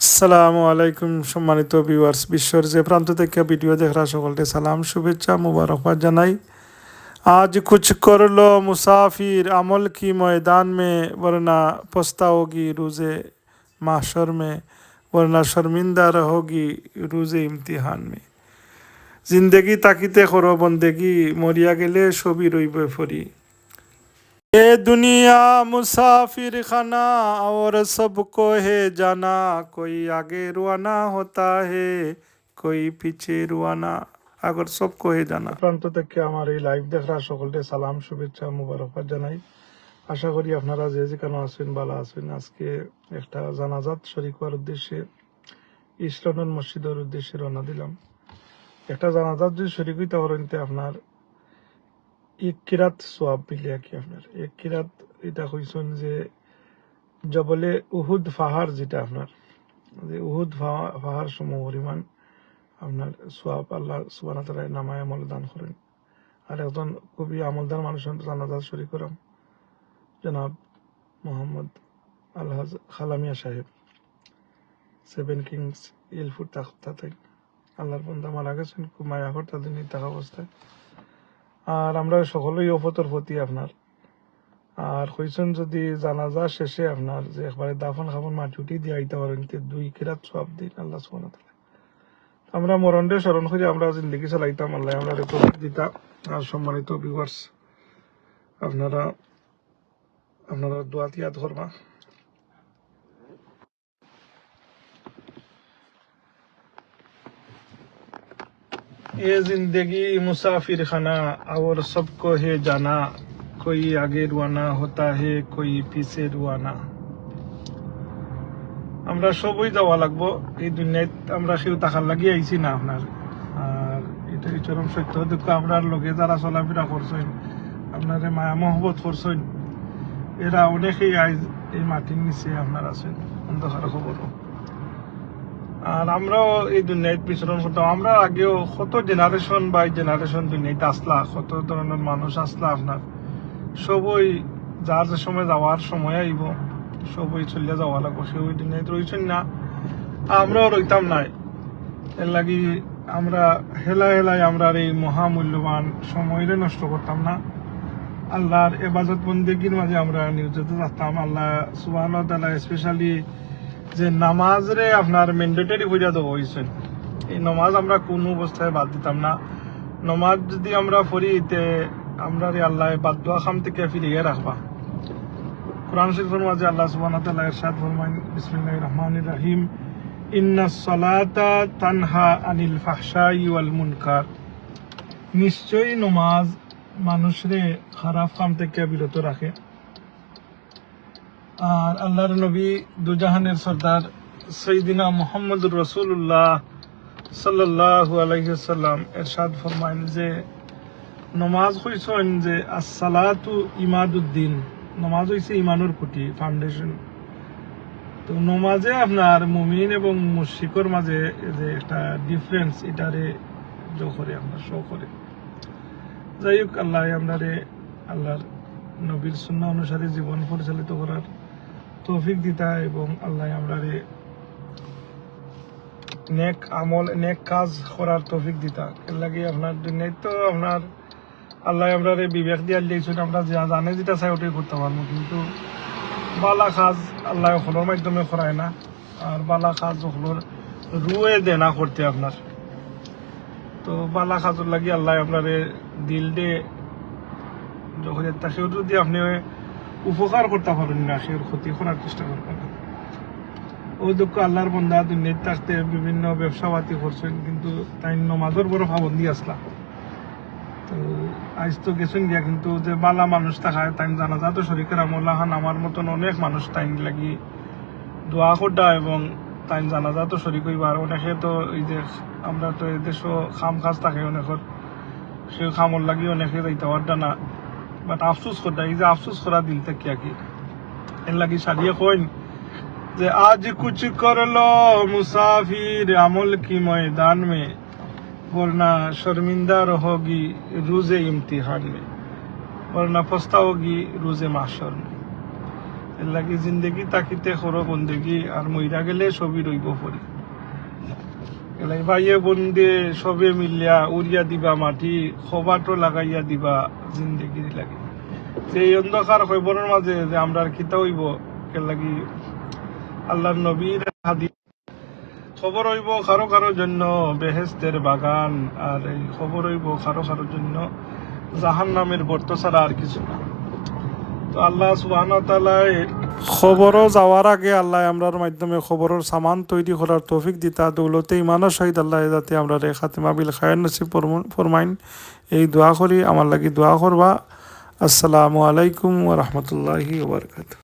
আসসালামু আলাইকুম সম্মানিত ভিউয়ার্স, বিশ্বের যে প্রান্ত থেকে ভিডিও দেখরা সকলকে সালাম শুভেচ্ছা মুবারকবাদ জানাই। आज कुछ कर लो मुसाफिर अमल की मैदान में, वरना पछताओगी रोज़े माशर में, वरना शर्मिंदा रहोगी रोज़े इम्तिहान में। जिंदगी ताकिते करो बंदेगी, मरिया गेले सभी रইবে फरी। ये दुनिया मुसाफिर खाना और सबको है जाना, कोई आगे रवाना होता है, कोई पीछे रवाना, अगर सबको है জানা। প্রান্ত থেকে আমার এই লাইভ দেখার সকলকে সালাম শুভেচ্ছা মুবারকবাদ জানাই। আশা করি আপনারা যে যেখানে আছেন ভালো আছেন। আজকে একটা জানাজাত শরীক হওয়ার উদ্দেশ্যে ইস্ট লন্ডন মসজিদের উদ্দেশ্যে রওনা দিলাম। একটা জানাজাত যদি শরীক হইতে পারেন আপনার এক কিরাত সোয়াব মিলে আর কি। আপনার এক কিরাত এটা কইছেন যে জবলে উহুদ পাহাড়, যেটা আপনার যে উহুদ পাহাড় সম পরিমাণ আপনার সোয়াব আল্লাহ সুবহানাহু ওয়া তাআলা নামায় আমল দান করেন। আর একজন খুবই আমলদার মানুষের জানাজা শরীক করাম, জনাব মোহাম্মদ আলহাজ খালামিয়া সাহেব, 7 কিংস ইলফুট তাকতাতে আল্লাহর বান্দা মারা গেছেন খুব মায়া করতে দিন থাকা অবস্থায়। আর আমরা সকলেই অপতর প্রতি আপনার আর কইছেন যদি জানাজা শেষে আপনার যে একবারে দাফন খাফন মাটি উঠি দিয়ে আইতে পারেন 2 কিরাত সওয়াব দিন আল্লাহ সুবহানাহু ওয়া তাআলা। আমরা মরণে স্মরণ করে আমরা জিন্দগি চালাইতাম, আল্লাহ আমরা তৌফিক দিতা। আর সম্মানিত ভিউয়ার্স, আপনারা দোয়াত ইয়াদ করবা। ये जिंदगी मुसाफिर खाना और सबको है जाना, कोई आगे रुआना होता है, कोई पीछे रुआना। আমরা সবই যাওয়া লাগবো এই দুনিয়ায়, আমরা কেউ টাকার লাগিয়ে আইছি না আপনার। আর এটা চরম সত্য। দেখো আমরা লোকে যারা চলাফেরা করছেন, আপনার মায়া মহব্বত করছেন, এরা অনেকেই আজ এই মাটির নিচে আপনার আছেন অন্ধকার খবর। আর আমরাও এই দুনিয়ায় বিচরণ করতাম। আমরা আগেও কত জেনারেশন বাই জেনারেশন দুনিয়াতে আসলা, কত ধরনের মানুষ আসলা আপনার। সবই যার যে সময় যাওয়ার সময় আইব, সবই চলিয়া যাওয়া লাগবো। সে ওই দুনিয়াতে রইছেন না, আমরাও রইতাম নাই। এর লাগি আমরা হেলায় আমরা এই মহামূল্যবান সময়রে নষ্ট করতাম না। আল্লাহর ইবাদত বন্দেগীর মাঝে আমরা নিয়োজিত থাকতাম। আল্লাহ সুবহানাহু ওয়া তাআলা স্পেশালি যে নামাজ রে আপনার ম্যান্ডেটরি হইয়া দেওয়া হয়েছে, এই নামাজ আমরা কোন অবস্থায় বাদ দিতাম না। নামাজ যদি আমরা পড়ি তে আমরা আল্লাহ বাদ দোয়া খাম থেকে ফিরিয়ে রাখবা। কুরআন শরীফের মাঝে আল্লাহ সুবহানাহু ওয়া তাআলা ইরশাদ ফরমান, বিসমিল্লাহির রহমানির রহিম, ইন্নাস সালাতা তানহা আনিল ফাহশাই ওয়াল মুনকার। নিশ্চয়ই নামাজ মানুষরে খারাপ কাম থেকে বিরত রাখে। আর আল্লাহর নবী দুজাহানের সর্দার সাইয়্যিদিনা মুহাম্মদুর রাসূলুল্লাহ সাল্লাল্লাহু আলাইহি ওয়াসাল্লাম ইরশাদ ফরমাইন যে নামাজ কইছেন যে as-salatu ইমাদুদ্দিন, নামাজ হইছে ইমানের খুঁটি, ফাউন্ডেশন। তো নামাজে আপনার মুমিন এবং মুশরিকের মাঝে যে একটা ডিফারেন্স, এটারে যো করে আমরা শো করে। যাই হোক, আল্লাহ আমরারে আল্লাহর নবীর সুন্নাহ অনুসারে জীবন পরিচালিত করার তৌফিক দিতা এবং আল্লাহ আমরারে নেক আমল নেক কাজ করার তৌফিক দিতা। এর লাগে আপনার দুনিয়ায় তো আপনার আল্লাহ আমরারে বিবেক দিয়ে দিয়েছেন, আমরা যা জানে যেটা চাই ওটাই করতে পারবো। কিন্তু বালা কাজ আল্লাহ হলোর মাধ্যমে করায় না, আর বালা কাজ হলোর রুয়ে দেয় না করতে আপনার। তো বালা কাজের লাগে আল্লাহ আপনারে দিল দে যখন সেও যদি আপনি উপকার করতে পারেন না, সের ক্ষতি করার চেষ্টা করবেন না। ওই দুঃখ আল্লাহর বন্ধা দুনিয়াতে থাকতে বিভিন্ন ব্যবসা পাতি করছেন, কিন্তু তাই নমাজের বড় পাবন্দি আসলা। তো আজ তো গেছেন গিয়া, কিন্তু যে বালা মানুষ থাকায় তাই জানাজা তো শরীকের আমলাহান আমার মতন অনেক মানুষ টাইম লাগি দোয়া করতা এবং তাই জানাজা তো শরীক হইবার। অনেকে তো এই যে আমরা তো এদেশও খাম কাজ থাকে অনেকের, সে খামর লাগি অনেকে যাইতে পারতা না। বাট আফসোস করতা, এই যে আফসোস করা দিল থেকে কি এর লাগি সারিয়ে কইন যে আজ কুছ করলো মুসাফির আমল কি ময়দান মে, वरना शर्मिंदा रहोगी रोज़े इम्तिहान में, वरना पछताओगी रोज़े माशर में। এর লাগি জিন্দগি তাকিতে খরো বন্দেগি আর মইরা গেলে সবই রইব পরে এলাই ভাইয়ে বন্দে সবে মিলিয়া উড়িয়া দিবা মাটি খবাটো লাগাইয়া দিবা জিন্দগির লাগি যে এই অন্ধকার খবরের মাঝে যে আমরা খিতা হইব এর লাগি আল্লাহর নবীর হাদিস খবর হইব কারো কারোর জন্য বেহেস্তের বাগান আর এই খবর হইব কারো কারোর জন্য জাহান্নামের গর্ত ছাড়া আর কিছু না। তো আল্লাহ সুবহানাহু ওয়া তাআলা খবরও যাওয়ার আগে আল্লাহ আমরার মাধ্যমে খবরের সামান তৈরি করার তৌফিক দিতা দৌলতে ইমানের সহিত আল্লাহ যাতে আমরা রে খাতেমা বিল খায়ের নসিব ফরমাইন এই দোয়া করি। আমার লাগি দোয়া করবা। আসসালামু আলাইকুম ওয়া রাহমাতুল্লাহি ওয়া বারাকাতুহু।